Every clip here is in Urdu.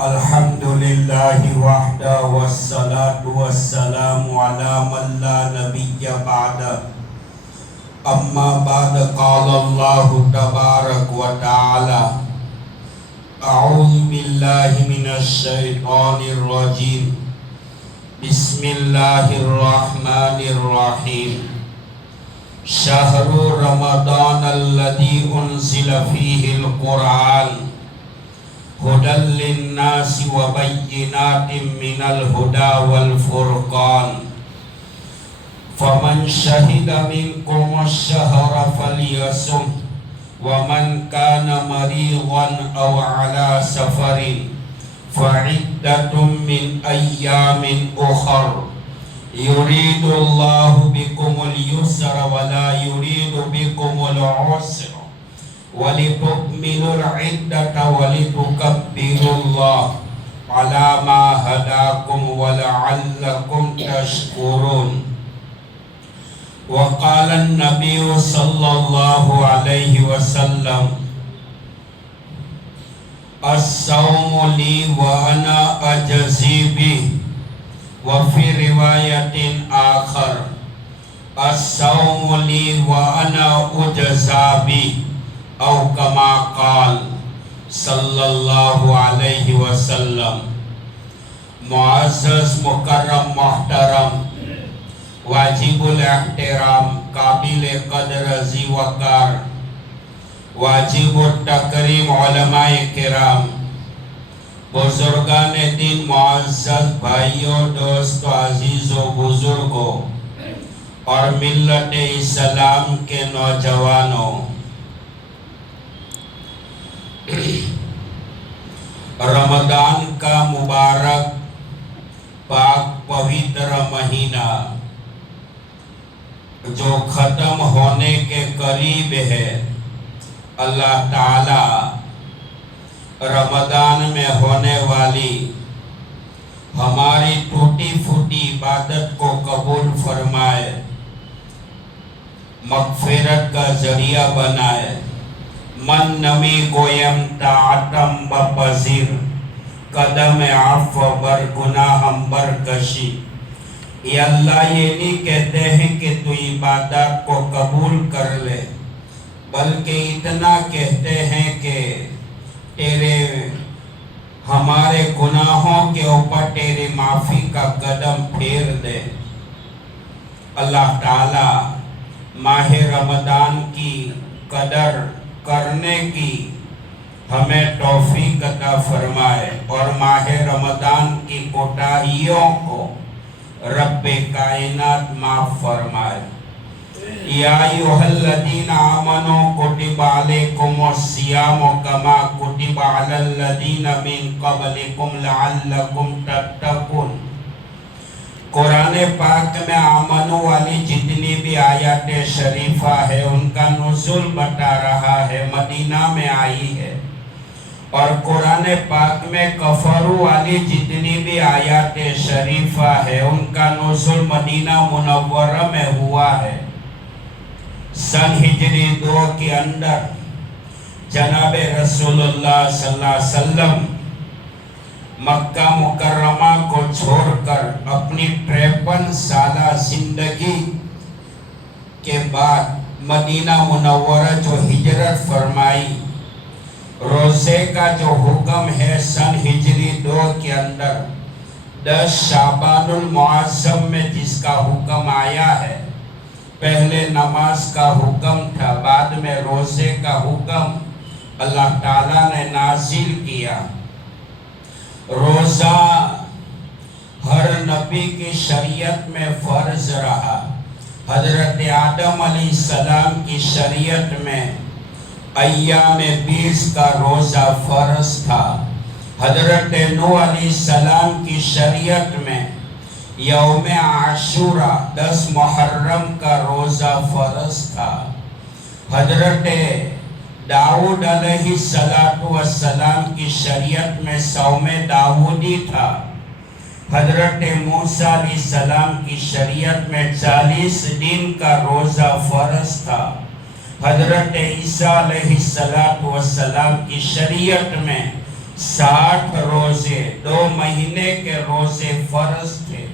الحمدللہ وحدہ والصلاة والسلام علی من لا نبی بعد اما بعد قال اللہ تبارک و تعالی اعوذ باللہ من الشیطان الرجیم بسم اللہ الرحمن الرحیم شہر رمضان الذی انزل فیہ القرآن ہدی للناس وبینات من الہدی والفرقان فمن شہد منکم الشہر فلیصم ومن کان مریضا او علی سفر فعدۃ من ایام اخر یرید اللہ بکم اليسر ولا یرید بکم العسر وَلِتُكْمِلُوا الْعِدَّةَ وَلِتُكَبِّرُوا اللَّهَ عَلَى مَا هَدَاكُمْ وَلَعَلَّكُمْ تَشْكُرُونَ وقال النبي صلى الله عليه وسلم الصوم لي وأنا أجزي به وفي رواية آخر الصوم لي وأنا أجزى به او کما قال صلی اللہ علیہ وسلم۔ معزز مکرم محترم واجب الاحترام قابل قدر ذی وقار واجب التکریم علماء کرام بزرگان دین معزز بھائیوں دوستوں عزیزوں بزرگوں اور ملت اسلام کے نوجوانوں، رمضان کا مبارک پاک پوتر مہینہ جو ختم ہونے کے قریب ہے، اللہ تعالی رمضان میں ہونے والی ہماری ٹوٹی پھوٹی عبادت کو قبول فرمائے، مغفرت کا ذریعہ بنائے۔ من نمی گویم طاعتم بپذیر قدم عفو بر گناہم برکشی۔ یہ اللہ یہ نہیں کہتے ہیں کہ تو عبادت کو قبول کر لے، بلکہ اتنا کہتے ہیں کہ تیرے ہمارے گناہوں کے اوپر تیرے معافی کا قدم پھیر دے۔ اللہ تعالی ماہ رمضان کی قدر کرنے کی ہمیں توفیق عطا فرمائے اور ماہ رمضان کی کوتاہیوں کو رب کائنات معاف فرمائے۔ یا ایھا الذین آمنوا کتب علیکم الصیام کما کتب علی الذین من قبلکم لعلکم تتقون۔ قرآن پاک میں آمنو والی جتنی بھی آیات شریفہ ہے ان کا نزول بتا رہا ہے، مدینہ میں آئی ہے، اور قرآن پاک میں کفرو والی جتنی بھی آیات شریفہ ہے ان کا نزول مدینہ منورہ میں ہوا ہے۔ سن ہجری 2 کے اندر جناب رسول اللہ صلی اللہ علیہ وسلم مکہ مکرمہ کو چھوڑ کر اپنی 53 سالہ زندگی کے بعد مدینہ منورہ جو ہجرت فرمائی، روزے کا جو حکم ہے سن ہجری 2 کے اندر 10 شعبان المعظم میں جس کا حکم آیا ہے، پہلے نماز کا حکم تھا، بعد میں روزے کا حکم اللہ تعالیٰ نے نازل کیا۔ روزہ ہر نبی کی شریعت میں فرض رہا۔ حضرت آدم علیہ السلام کی شریعت میں ایام 20 کا روزہ فرض تھا۔ حضرت نوح علیہ السلام کی شریعت میں یوم عاشوراء 10 محرم کا روزہ فرض تھا۔ حضرت داؤد علیہ السلام کی شریعت میں صوم داؤدی تھا۔ حضرت موسیٰ علیہ السلام کی شریعت میں 40 دن کا روزہ فرض تھا۔ حضرت عیسیٰ علیہ السلام کی شریعت میں 60 روزے 2 مہینے کے روزے فرض تھے،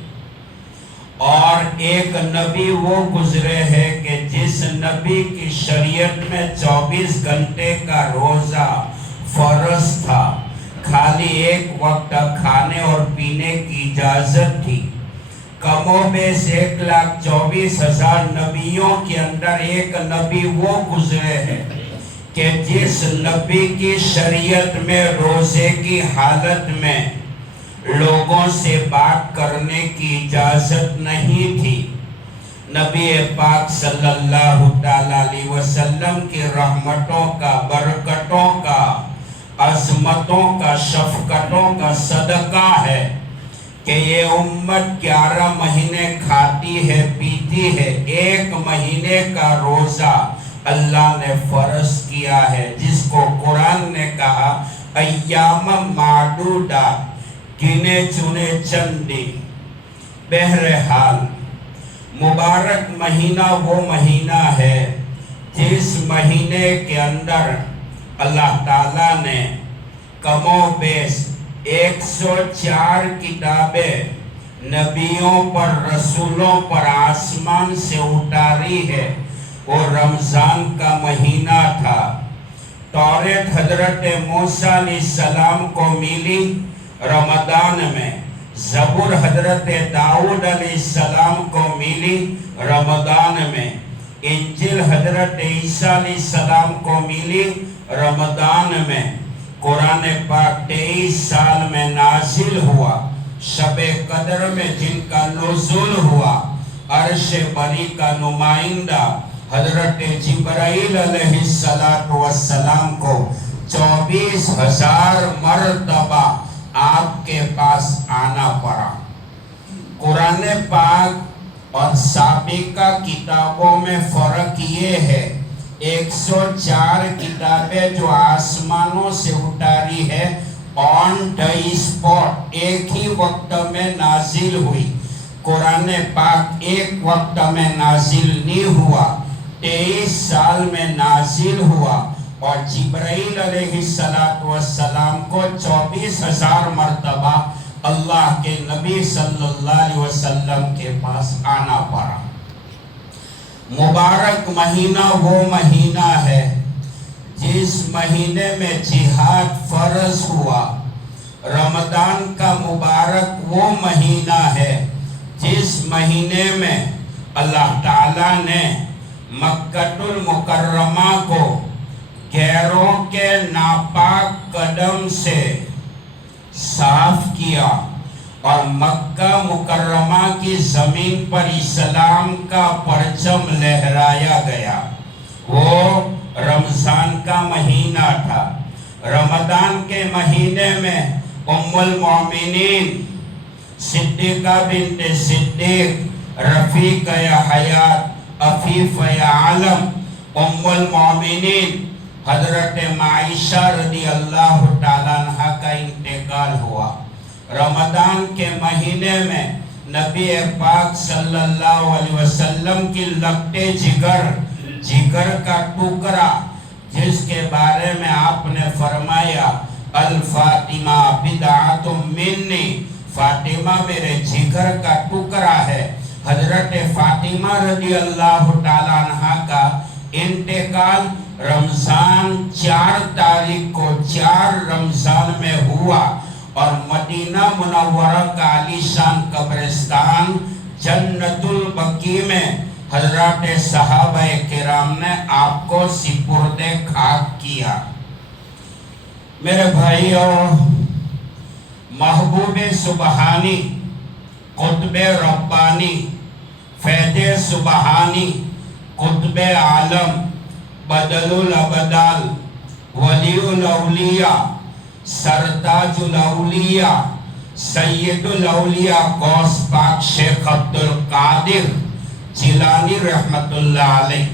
اور ایک نبی وہ گزرے ہیں کہ جس نبی کی شریعت میں 24 گھنٹے کا روزہ فرض تھا، خالی ایک وقت کھانے اور پینے کی اجازت تھی۔ کم و بیش 1,24,000 نبیوں کے اندر ایک نبی وہ گزرے ہیں کہ جس نبی کی شریعت میں روزے کی حالت میں لوگوں سے بات کرنے کی اجازت نہیں تھی۔ نبی پاک صلی اللہ علیہ وسلم کی رحمتوں کا، برکتوں کا، عظمتوں کا، شفقتوں کا صدقہ ہے کہ یہ امت 11 مہینے کھاتی ہے، پیتی ہے، 1 مہینے کا روزہ اللہ نے فرض کیا ہے، جس کو قرآن نے کہا ایام معدودات، گنے چنے چند دن۔ بہرحال مبارک مہینہ وہ مہینہ ہے جس مہینے کے اندر اللہ تعالیٰ نے کم و بیش 104 کتابیں نبیوں پر، رسولوں پر آسمان سے اتاری ہے۔ وہ رمضان کا مہینہ تھا۔ توریت حضرت موسیٰ علیہ السلام کو ملی رمضان میں، زبور حضرت داؤد علیہ السلام کو ملی رمضان میں، انجیل حضرت عیسیٰ علیہ السلام کو ملی رمضان میں، قرآن پاک 23 سال میں نازل ہوا، شب قدر میں جن کا نزول ہوا، عرش بری کا نمائندہ حضرت جبرائیل علیہ السلام کو 24,000 مرتبہ آپ کے پاس آنا پڑا۔ قرآن پاک اور سابقہ کتابوں میں فرق یہ ہے، 104 کتابیں جو آسمانوں سے اتاری ہے آن دا اسپاٹ، ایک ہی وقت میں نازل ہوئی۔ قرآن پاک ایک وقت میں نازل نہیں ہوا، 23 سال میں نازل ہوا، اور جبرائیل علیہ السلام کو 24,000 مرتبہ اللہ کے نبی صلی اللہ علیہ وسلم کے پاس آنا پڑا۔ مبارک مہینہ وہ مہینہ ہے جس مہینے میں جہاد فرض ہوا۔ رمضان کا مبارک وہ مہینہ ہے جس مہینے میں اللہ تعالیٰ نے مکہ المکرمہ کو غیروں کے ناپاک قدم سے صاف کیا، اور مکہ مکرمہ کی زمین پر اسلام کا پرچم لہرایا گیا۔ وہ رمضان کا مہینہ تھا۔ رمضان کے مہینے میں ام المومنین صدیقہ بنت صدیق، رفیق حیات، عفیف عالم، ام المومنین حضرت عائشہ رضی اللہ تعالیٰ عنہ کا انتقال ہوا۔ رمضان کے مہینے میں نبی پاک صلی اللہ علیہ وسلم کی لگتے جگر کا ٹکڑا، جس کے بارے میں آپ نے فرمایا الفاطمہ بدعۃ منی، فاطمہ میرے جگر کا ٹکڑا ہے۔ حضرت فاطمہ رضی اللہ تعالیٰ عنہ کا انتقال رمضان 4 تاریخ کو 4 رمضان میں ہوا، اور مدینہ منورہ کا عالی شان قبرستان جنت البقیع میں حضرات صحابہ کرام نے آپ کو سپرد خاک کیا۔ میرے بھائیوں، محبوب سبحانی، قطب ربانی، فیض سبحانی، قطب عالم، بدل الابدال، ولی الاولیاء، سرتاج الاولیاء، سید الاولیاء غوث پاک شیخ عبدالقادر جیلانی رحمت اللہ علیہ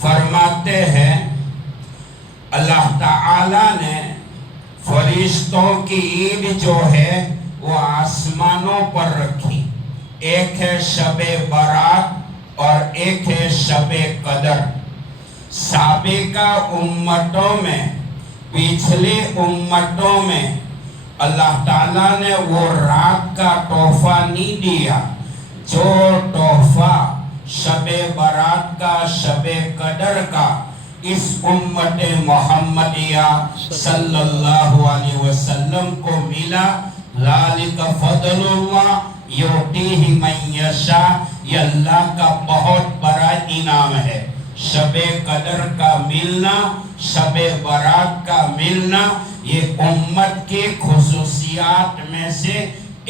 فرماتے ہیں، اللہ تعالی نے فرشتوں کی عید جو ہے وہ آسمانوں پر رکھی، ایک ہے شب برات اور ایک ہے شب قدر۔ سابقہ امتوں میں، پچھلی امتوں میں اللہ تعالیٰ نے وہ رات کا تحفہ نہیں دیا جو تحفہ شب برات کا، شب قدر کا اس امت محمدیہ صلی اللہ علیہ وسلم کو ملا۔ ذالک فضل اللہ یؤتیہ من یشاء، یہ اللہ کا بہت بڑا انعام ہے۔ شب قدر کا ملنا، شب برات کا ملنا، یہ امت کی خصوصیات میں سے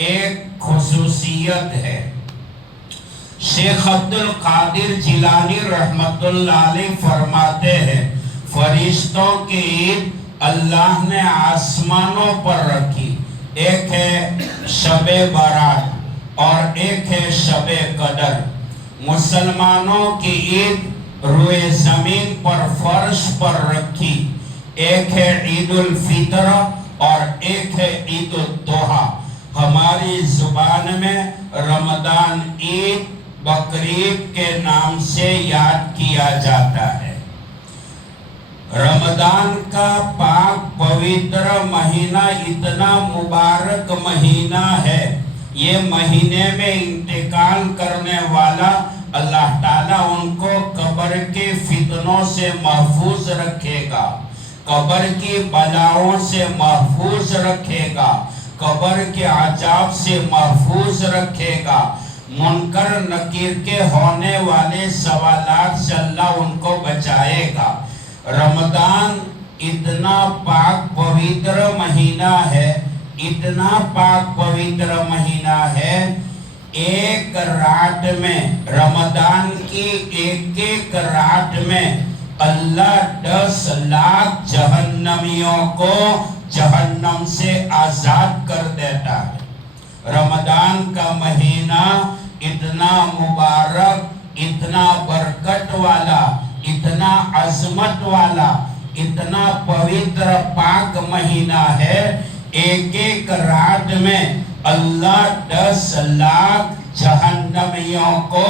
ایک خصوصیت ہے۔ شیخ عبد القادر جیلانی رحمت اللہ علیہ فرماتے ہیں فرشتوں کی عید اللہ نے آسمانوں پر رکھی، ایک ہے شب برات اور ایک ہے شب قدر۔ مسلمانوں کی عید روئے زمین پر فرش پر رکھی، ایک ہے عید الفطر اور ایک ہے عید الضحیٰ۔ ہماری زبان میں رمضان عید بقرعید کے نام سے یاد کیا جاتا ہے۔ رمضان کا پاک پوتر مہینہ اتنا مبارک مہینہ ہے، یہ مہینے میں انتقال کرنے والا اللہ تعالیٰ ان کو قبر کے فتنوں سے محفوظ رکھے گا، قبر کی بلاؤں سے محفوظ رکھے گا، قبر کے عذاب سے محفوظ رکھے گا، منکر نکیر کے ہونے والے سوالات سے اللہ ان کو بچائے گا۔ رمضان اتنا پاک پوتر مہینہ ہے، اتنا پاک پوتر مہینہ ہے، ایک رات میں، رمضان کی ایک رات میں اللہ 10 لاکھ جہنمیوں کو جہنم سے آزاد کر دیتا ہے۔ رمضان کا مہینہ اتنا مبارک، اتنا برکت والا، اتنا عظمت والا، اتنا پوتر پاک مہینہ ہے، ایک رات میں اللہ 10 لاکھ جہنمیوں کو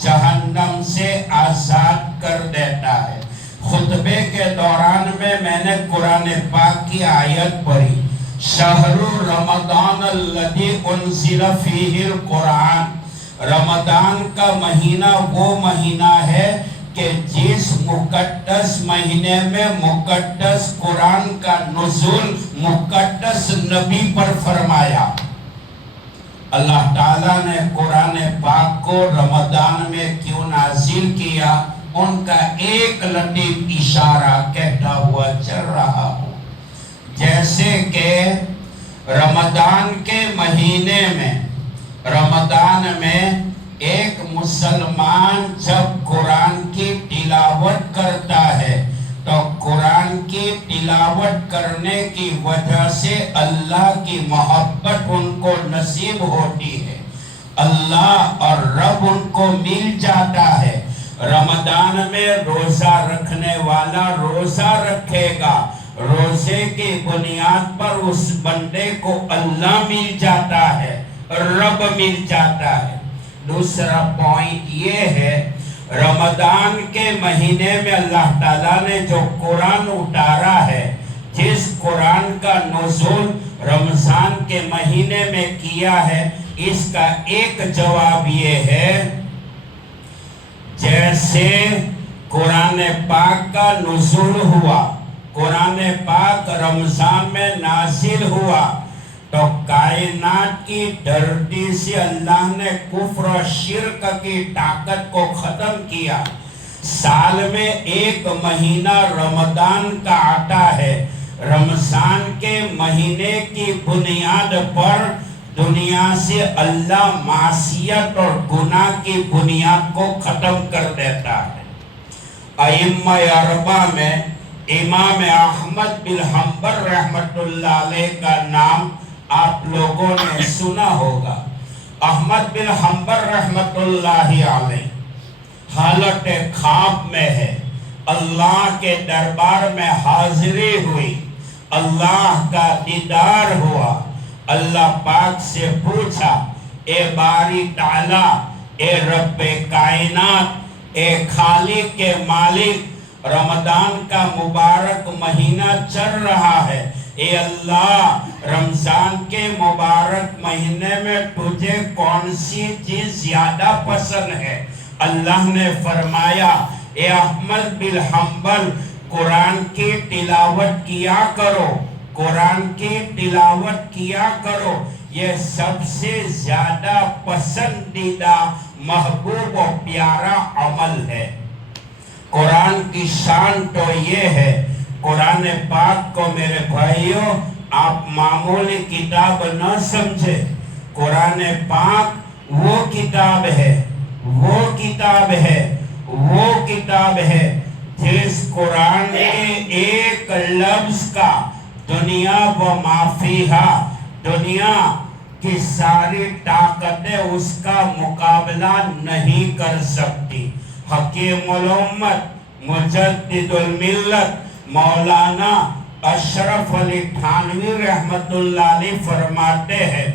جہنم سے آزاد کر دیتا ہے۔ خطبے کے دوران میں نے قرآن پاک کی آیت پڑھی، شہر رمضان الذی انزل فیہ القرآن، رمضان کا مہینہ وہ مہینہ ہے کہ جس مقدس مہینے میں مقدس قرآن کا نزول مقدس نبی پر فرمایا۔ اللہ تعالیٰ نے قرآن پاک کو رمضان میں کیوں نازل کیا، ان کا ایک لطیف اشارہ کہتا ہوا چل رہا ہوں۔ جیسے کہ رمضان کے مہینے میں، رمضان میں ایک مسلمان جب قرآن کی تلاوت کرتا ہے تو قرآن کی تلاوت کرنے کی وجہ سے اللہ کی محبت ان کو نصیب ہوتی ہے، اللہ اور رب ان کو مل جاتا ہے۔ رمضان میں روزہ رکھنے والا روزہ رکھے گا، روزے کی بنیاد پر اس بندے کو اللہ مل جاتا ہے، رب مل جاتا ہے۔ دوسرا پوائنٹ یہ ہے، رمضان کے مہینے میں اللہ تعالیٰ نے جو قرآن اتارا ہے، جس قرآن کا نزول رمضان کے مہینے میں کیا ہے، اس کا ایک جواب یہ ہے، جیسے قرآن پاک کا نزول ہوا، قرآن پاک رمضان میں نازل ہوا تو کائنات کی دھرتی سے اللہ نے کفر و شرک کی طاقت کو ختم کیا۔ سال میں ایک مہینہ رمضان کا آتا ہے، رمضان کے مہینے کی بنیاد پر دنیا سے اللہ معصیت اور گناہ کی بنیاد کو ختم کر دیتا ہے۔ ائمہ اربعہ میں امام احمد بن حنبل رحمت اللہ علیہ کا نام آپ لوگوں نے سنا ہوگا۔ احمد بن حنبل رحمت اللہ علیہ حالت خواب میں ہے، اللہ کے دربار میں حاضری ہوئی، اللہ کا دیدار ہوا، اللہ پاک سے پوچھا، اے باری تعالیٰ، اے رب کائنات، اے خالق کے مالک، رمضان کا مبارک مہینہ چل رہا ہے، اے اللہ رمضان کے مبارک مہینے میں تجھے کون سی چیز زیادہ پسند ہے؟ اللہ نے فرمایا اے احمد بن حنبل قرآن کی تلاوت کیا کرو، قرآن کی تلاوت کیا کرو، یہ سب سے زیادہ پسندیدہ محبوب و پیارا عمل ہے۔ قرآن کی شان تو یہ ہے، قرآن پاک کو میرے بھائیوں آپ معمولی کتاب نہ سمجھے، قرآن پاک وہ کتاب ہے، وہ کتاب ہے، وہ کتاب ہے جس قرآن کے ایک لفظ کا دنیا و مافیہا، دنیا کی ساری طاقتیں اس کا مقابلہ نہیں کر سکتی۔ حکیم الامت مجدد الملت مولانا اشرف علی تھانوی رحمت اللہ علیہ فرماتے ہیں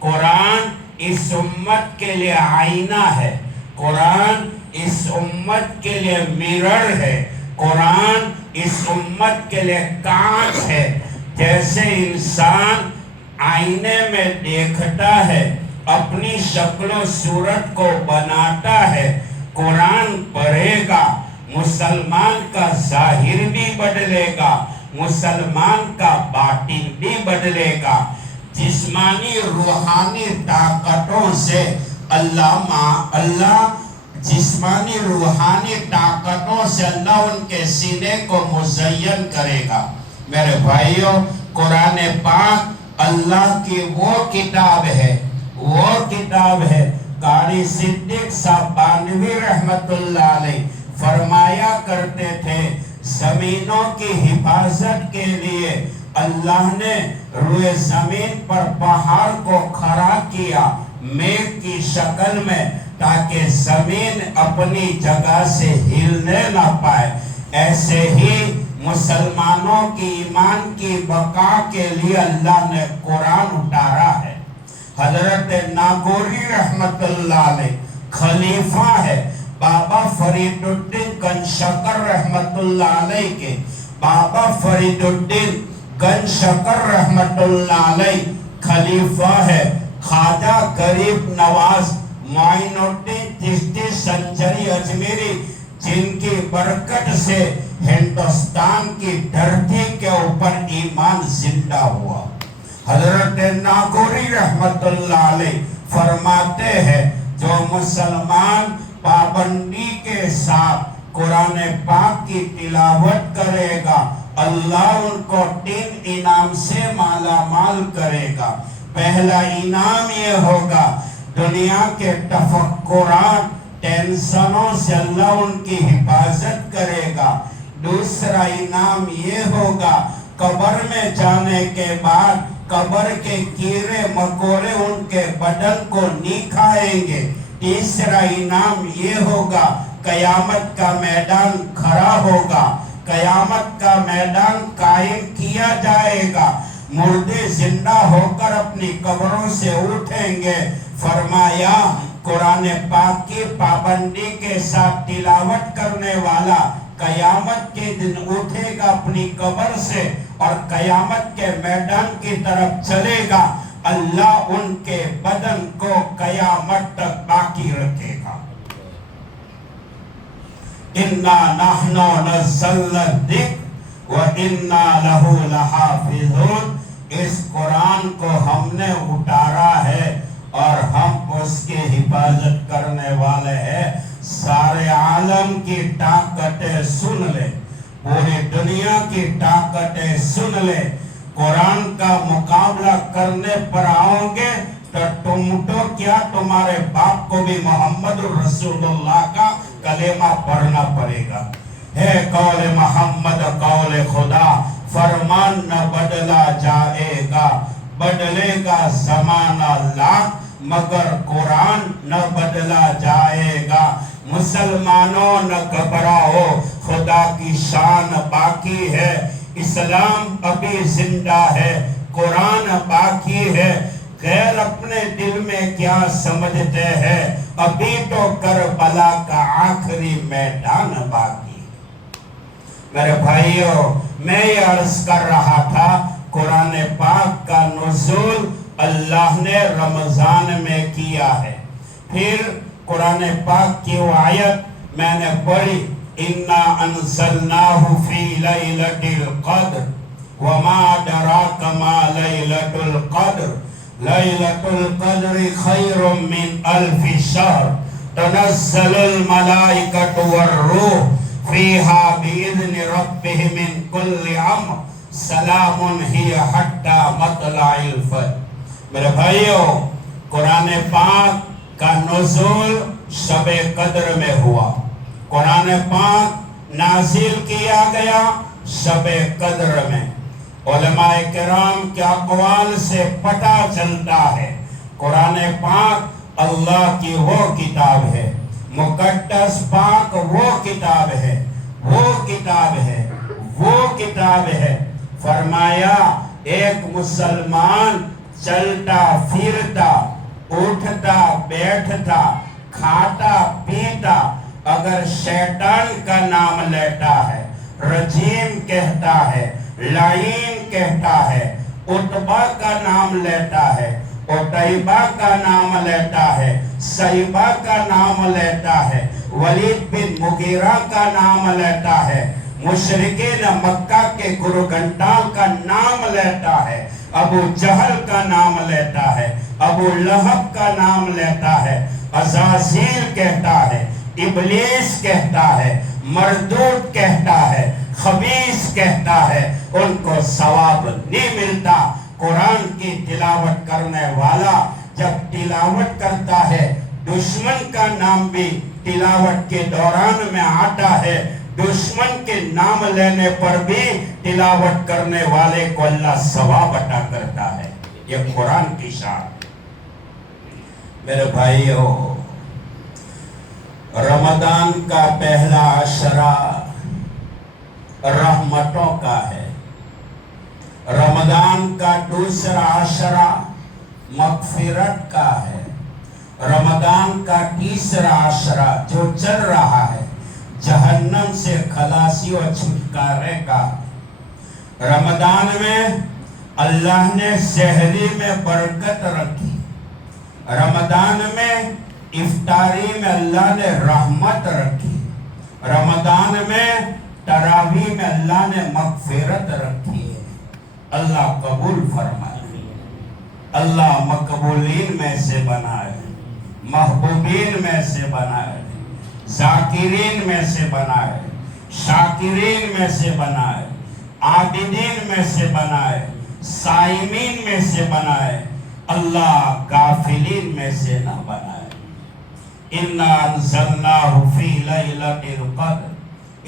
قرآن اس امت کے لیے آئینہ ہے، قرآن اس امت کے لیے میرر ہے، قرآن اس امت کے لیے کانچ ہے۔ جیسے انسان آئینے میں دیکھتا ہے، اپنی شکل و صورت کو بناتا ہے، قرآن پڑھے گا مسلمان کا ظاہر بھی بدلے گا، مسلمان کا باطن بھی بدلے گا۔ جسمانی روحانی طاقتوں سے اللہ جسمانی روحانی طاقتوں سے اللہ ان کے سینے کو مزین کرے گا۔ میرے بھائیوں قرآن پاک اللہ کی وہ کتاب ہے، وہ کتاب ہے۔ قاری صدیق صاحب بانوی رحمت اللہ علیہ فرمایا کرتے تھے زمینوں کی حفاظت کے لیے اللہ نے روئے زمین پر پہاڑ کو کھڑا کیا میغ کی شکل میں، تاکہ زمین اپنی جگہ سے ہلنے نہ پائے۔ ایسے ہی مسلمانوں کی ایمان کی بقا کے لیے اللہ نے قرآن اتارا ہے۔ حضرت ناگوری رحمت اللہ علیہ خلیفہ ہے، بابا فرید الدین گنجشکر رحمت اللہ علیہ کے، بابا فرید الدین گنجشکر رحمت اللہ علیہ خلیفہ ہے۔ خواجہ غریب نواز معین الدین چشتی سنجری اجمیری جن کی برکت سے ہندوستان کی دھرتی کے اوپر ایمان زندہ ہوا۔ حضرت ناگوری رحمت اللہ علیہ فرماتے ہیں جو مسلمان پابندی کے ساتھ قرآن پاک کی تلاوت کرے گا اللہ ان کو 3 انعام سے مالا مال کرے گا۔ پہلا انعام یہ ہوگا دنیا کے تفکرات ٹینشنوں سے اللہ ان کی حفاظت کرے گا۔ دوسرا انعام یہ ہوگا قبر میں جانے کے بعد قبر کے کیڑے مکوڑے ان کے بدن کو نہیں کھائیں گے۔ تیسرا انعام یہ ہوگا قیامت کا میدان کھڑا ہوگا، قیامت کا میدان قائم کیا جائے گا، مردے زندہ ہو کر اپنی قبروں سے اٹھیں گے۔ فرمایا قرآن پاک کی پابندی کے ساتھ تلاوت کرنے والا قیامت کے دن اٹھے گا اپنی قبر سے اور قیامت کے میدان کی طرف چلے گا، اللہ ان کے بدن کو قیامت تک باقی رکھے گا۔ اِنَّا نَحْنُ نَزَّلْنَا الذِّکْرَ وَإِنَّا لَهُ لَحَافِظُونَ۔ اس قرآن کو ہم نے اتارا ہے اور ہم اس کی حفاظت کرنے والے ہیں۔ سارے عالم کی طاقتیں سن لے، پوری دنیا کی طاقتیں سن لے، قرآن کا مقابلہ کرنے پر آؤ گے تو تم تو کیا تمہارے باپ کو بھی محمد رسول اللہ کا کلمہ پڑھنا پڑے گا۔ ہے قول محمد قول خدا، فرمان نہ بدلا جائے گا، بدلے گا زمانہ لاکھ مگر قرآن نہ بدلا جائے گا۔ مسلمانوں نہ گھبراؤ، خدا کی شان باقی ہے، اسلام ابھی زندہ ہے، قرآن باقی ہے۔ غیر اپنے دل میں کیا سمجھتے ہیں، ابھی تو کربلا کا آخری میدان باقی ہے۔ میرے بھائیوں، میں یہ عرض کر رہا تھا قرآن پاک کا نزول اللہ نے رمضان میں کیا ہے. پھر قرآن پاک کی وہ آیت میں نے پڑھی، اِنَّا أَنزَلْنَاهُ فِي لَيْلَةِ الْقَدْرِ وَمَا أَدْرَاكَ مَا لَيْلَةُ الْقَدْرِ لَيْلَةُ الْقَدْرِ خَيْرٌ مِّنْ أَلْفِ شَهْرٍ تَنَزَّلُ الْمَلَائِكَةُ وَالرُّوحُ فِيهَا بِإِذْنِ رَبِّهِم مِّن كُلِّ أَمْرٍ سَلَامٌ هِيَ حَتَّىٰ مَطْلَعِ الْفَجْرِ. میرے بھائیوں، قرآن پاک کا نزول شب قدر میں ہوا. قرآن پاک نازل کیا گیا شب قدر میں. علماء کرام کے اقوال سے پتہ چلتا ہے قرآن پاک اللہ کی وہ کتاب ہے، مقدس پاک وہ کتاب ہے، وہ کتاب ہے، وہ کتاب ہے. فرمایا ایک مسلمان چلتا پھرتا، اٹھتا بیٹھتا، کھاتا پیتا، اگر شیطان کا نام لیتا ہے، رجیم کہتا ہے، لعین کہتا ہے، عتبہ کا نام لیتا ہے، عتیبہ کا نام لیتا ہے، شیبہ کا نام لیتا ہے، ولید بن مغیرہ کا نام لیتا ہے، مشرکین مکہ کے گروگنڈال کا نام لیتا ہے، ابو جہل کا نام لیتا ہے، ابو لہب کا نام لیتا ہے، عزازیل کہتا ہے، ابلیس کہتا ہے، مردود کہتا ہے، خبیث کہتا ہے، ان کو ثواب نہیں ملتا. قرآن کی تلاوت کرنے والا جب تلاوت کرتا ہے، دشمن کا نام بھی تلاوت کے دوران میں آتا ہے. دشمن کے نام لینے پر بھی تلاوت کرنے والے کو اللہ ثواب عطا کرتا ہے. یہ قرآن کی شان. میرے بھائیوں، رمضان کا پہلا عشرہ رحمتوں کا ہے. رمضان کا دوسرا عشرہ مغفرت کا ہے. رمضان کا تیسرا عشرہ جو چل رہا ہے جہنم سے خلاصی و چھٹکارے کا. رمضان میں اللہ نے سحری میں برکت رکھی. رمضان میں افطاری میں اللہ نے رحمت رکھی. رمضان میں تراویح میں اللہ نے مغفرت رکھی ہے. اللہ قبول فرمائے، اللہ مقبولین میں سے بنائے، محبوبین میں سے بنائے، ذاکرین میں سے بنائے، شاکرین میں سے بنائے، عابدین میں سے بنائے، صائمین میں سے بنائے. اللہ غافلین میں سے نہ بنائے. اِنَّا أَنزَلْنَاهُ فِي لَيْلَةِ الْقَدْرِ.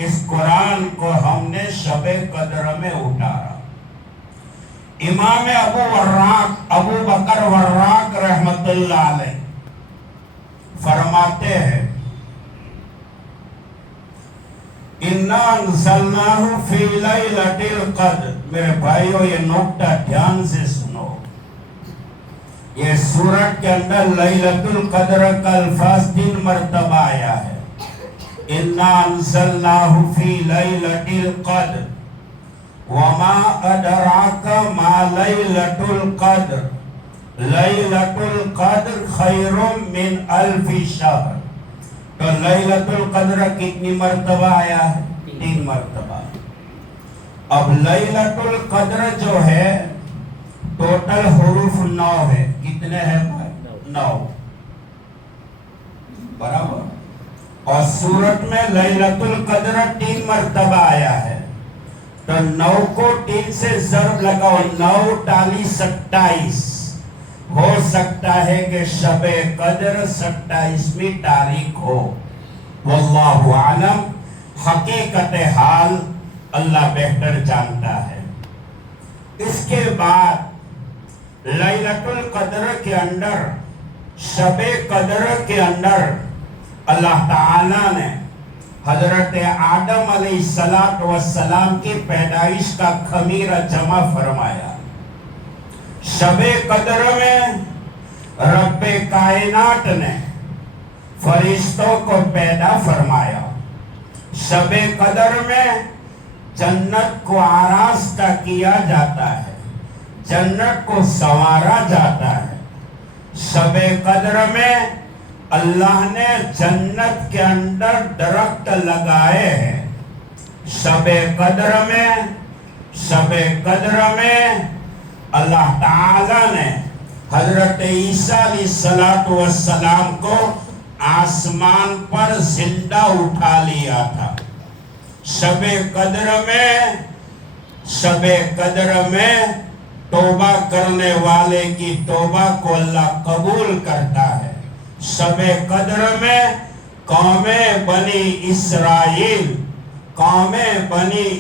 اس قرآن کو ہم نے شب قدر میں اتارا. امام ابو بکر وراق رحمت اللہ علیہ فرماتے ہیں، اِنَّا أَنزَلْنَاهُ فِي لَيْلَةِ الْقَدْرِ. میرے بھائیوں، یہ نکتہ دھیان سے سنو. یہ سورت کے اندر لیلۃ القدر کا الفاظ 3 مرتبہ آیا ہے. اِنَّا أَنزَلْنَاهُ فِي لَيْلَةِ الْقَدْرِ وَمَا أَدْرَاكَ مَا لَيْلَةُ الْقَدْرِ لَيْلَةُ الْقَدْرِ خَيْرٌ مِّنْ أَلْفِ شَهْرٍ. تو لیلۃ القدر کتنی مرتبہ آیا ہے؟ 3 مرتبہ. اب لیلۃ القدر جو ہے ٹوٹل حروف 9 ہے. کتنے ہیں؟ 9 برابر. اور سورت میں لیلۃ القدر 3 مرتبہ آیا ہے. تو 9 کو 3 سے ضرب لگاؤ، 9 ٹالی 27. ہو سکتا ہے کہ شب قدر 27ویں تاریخ ہو. واللہ عالم. حقیقت حال اللہ بہتر جانتا ہے. اس کے بعد لیلۃ القدر کے اندر، شب قدر کے اندر اللہ تعالیٰ نے حضرت آدم علیہ السلام کی پیدائش کا خمیرہ جمع فرمایا. شب قدر میں رب کائنات نے فرشتوں کو پیدا فرمایا. شب قدر میں جنت کو آراستہ کیا جاتا ہے، جنت کو سنوارا جاتا ہے۔ شب قدر میں اللہ نے جنت کے اندر درخت لگائے ہیں۔ شب قدر میں اللہ تعالی نے حضرت عیسیٰ علیہ السلام کو آسمان پر زندہ اٹھا لیا تھا۔ شب قدر میں توبہ کرنے والے کی توبہ کو اللہ قبول کرتا ہے۔ شب قدر میں قوم بنی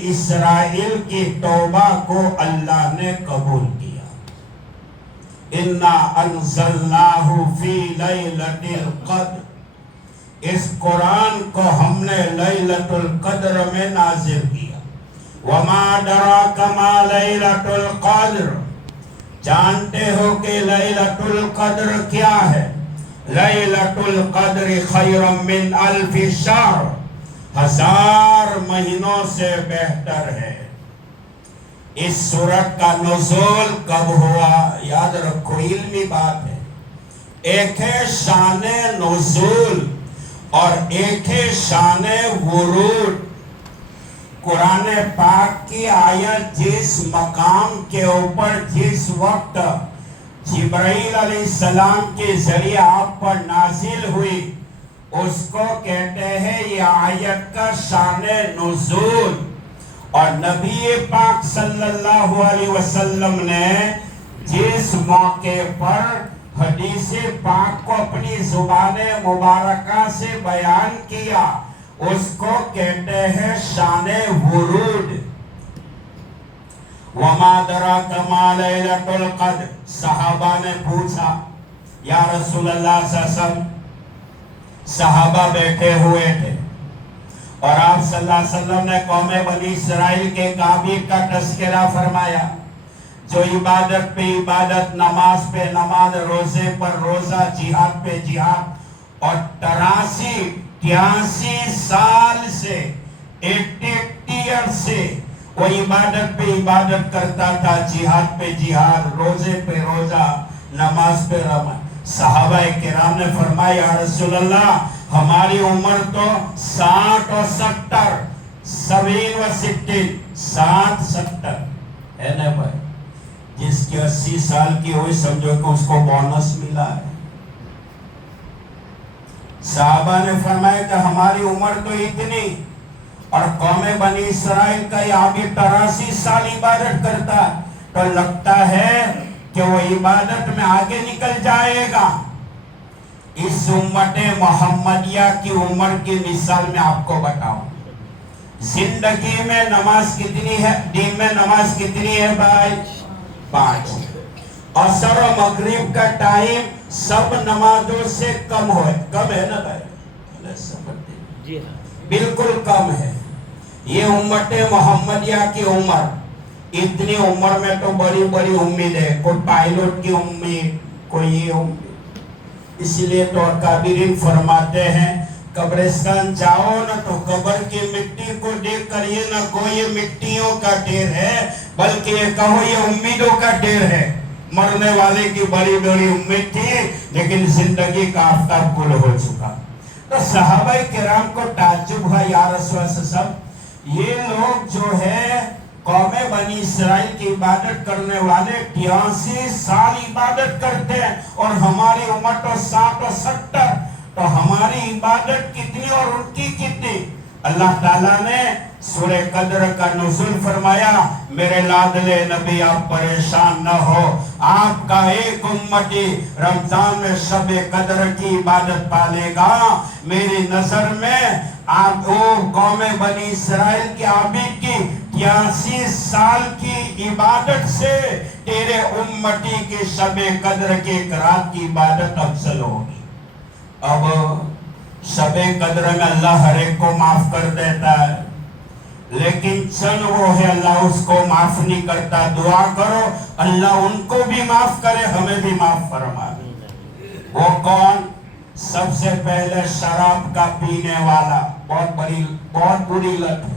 اسرائیل کی توبہ کو اللہ نے قبول کیا۔ اِنَّا أَنزَلْنَاهُ فِي لَيْلَةِ الْقَدْرِ، اس قرآن کو ہم نے لیلۃ القدر میں نازل کیا۔ وَمَا أَدْرَاكَ مَا لَيْلَةُ الْقَدْرِ، جانتے ہو کہ لیلۃ القدر کیا ہے؟ لیلۃ القدر خیر من الف شہر، 1000 مہینوں سے بہتر ہے۔ اس سورت کا نزول کب ہوا؟ یاد رکھو، علمی بات ہے۔ ایک ہے شان نزول اور ایک ہے شان ورود۔ قرآن پاک کی آیت جس مقام کے اوپر جس وقت جبرائیل علیہ السلام کے ذریعے آپ پر نازل ہوئی، اس کو کہتے ہیں یہ آیت کا شان نزول۔ اور نبی پاک صلی اللہ علیہ وسلم نے جس موقع پر حدیث پاک کو اپنی زبان مبارکہ سے بیان کیا، اس کو کہتے ہیں شان ورود۔ وَمَا أَدْرَاكَ مَا لَيْلَةُ الْقَدْرِ، صحابہ نے پوچھا یا رسول اللہ صلی اللہ علیہ وسلم، صحابہ بیٹھے ہوئے تھے اور آپ صلی اللہ علیہ وسلم نے قوم بنی اسرائیل کے کابیر کا تذکرہ فرمایا، جو عبادت پہ عبادت، نماز پہ نماز، روزے پر روزہ، جہاد پہ جہاد، اور 83 سال سے 80 ایئر سے وہ عبادت پہ عبادت کرتا تھا، جہاد پہ جہاد، روزے پہ روزہ، نماز پہ نماز۔ صحابہ کرام نے فرمایا یا رسول اللہ، ہماری عمر تو 60 اور 70، 70 و 60، 60-70 ہے نا بھائی؟ جس کی 80 سال کی ہوئی سمجھو کہ اس کو بونس ملا ہے۔ صحابہ نے فرمایا کہ ہماری عمر تو اتنی، اور قوم بنی اسرائیل کا یہاں بھی 83 سال عبادت کرتا ہے، تو لگتا ہے کہ وہ عبادت میں آگے نکل جائے گا۔ اس امت محمدیہ کی عمر کی مثال میں آپ کو بتاؤں، زندگی میں نماز کتنی ہے؟ دن میں نماز کتنی ہے بھائی؟ 5۔ عصر و مغرب کا ٹائم سب نمازوں سے کم ہے نا بھائی؟ بالکل کم ہے۔ یہ امت محمدیہ کی عمر، اتنی عمر میں تو بڑی بڑی امید ہے، کوئی پائلٹ کی امید، کوئی یہ امید۔ اس لیے تو اکابرین فرماتے ہیں قبرستان جاؤ نا تو قبر کی مٹی کو دیکھ کر یہ نہ کہو یہ مٹیوں کا ڈھیر ہے، بلکہ یہ کہو یہ امیدوں کا ڈھیر ہے۔ مرنے والے کی بڑی بڑی امید تھی لیکن زندگی کا آفتاب گل ہو چکا۔ تو صحابہ کرام کو تعجب ہوا، یا رسول اللہ صلی اللہ علیہ وسلم، یہ لوگ جو ہے قوم بنی اسرائیل کی عبادت کرنے والے 83 سال عبادت کرتے ہیں اور ہماری عمر تو 60 اور 70، تو ہماری عبادت کتنی اور ان کی کتنی؟ اللہ تعالیٰ نے سورہ قدر کا نزول فرمایا، میرے لاڈلے نبی آپ پریشان نہ ہو، آپ کا ایک امتی رمضان میں شب قدر کی عبادت پالے گا، میری نظر میں آپ وہ قوم بنی اسرائیل کے عابد کی 83 سال کی عبادت سے تیرے امتی کی شب قدر کی ایک رات کی عبادت افضل ہوگی۔ اب شب قدر میں اللہ ہر ایک کو معاف کر دیتا ہے، لیکن چند وہ ہے اللہ اس کو معاف نہیں کرتا۔ دعا کرو اللہ ان کو بھی معاف کرے، ہمیں بھی معاف فرما دے۔ وہ کون؟ سب سے پہلے شراب کا پینے والا، بہت بری لت ہے۔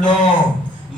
2,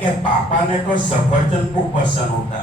કે પાપા ને તો સફરજન બહુ પસંદ હોતા,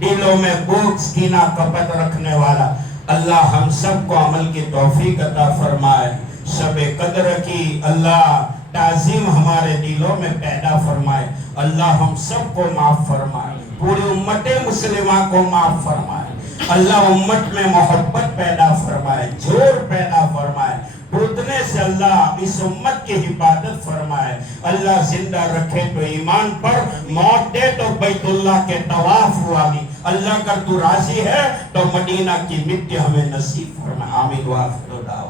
دلوں میں بغض کینہ کپٹ رکھنے والا، اللہ ہم سب کو عمل کی توفیق عطا فرمائے۔ شب قدر کی اللہ تعظیم ہمارے دلوں میں پیدا فرمائے، اللہ ہم سب کو معاف فرمائے، پوری امت مسلمہ کو معاف فرمائے، اللہ امت میں محبت پیدا فرمائے، جوڑ پیدا فرمائے، ٹوٹنے سے اللہ اس امت کی حفاظت فرمائے، اللہ زندہ رکھے تو ایمان پر، موت دے تو بیت اللہ کے طواف والی، اللہ اگر تو راضی ہے تو مدینہ کی مٹی ہمیں نصیب فرمائے، آمین وآخر دعوانا۔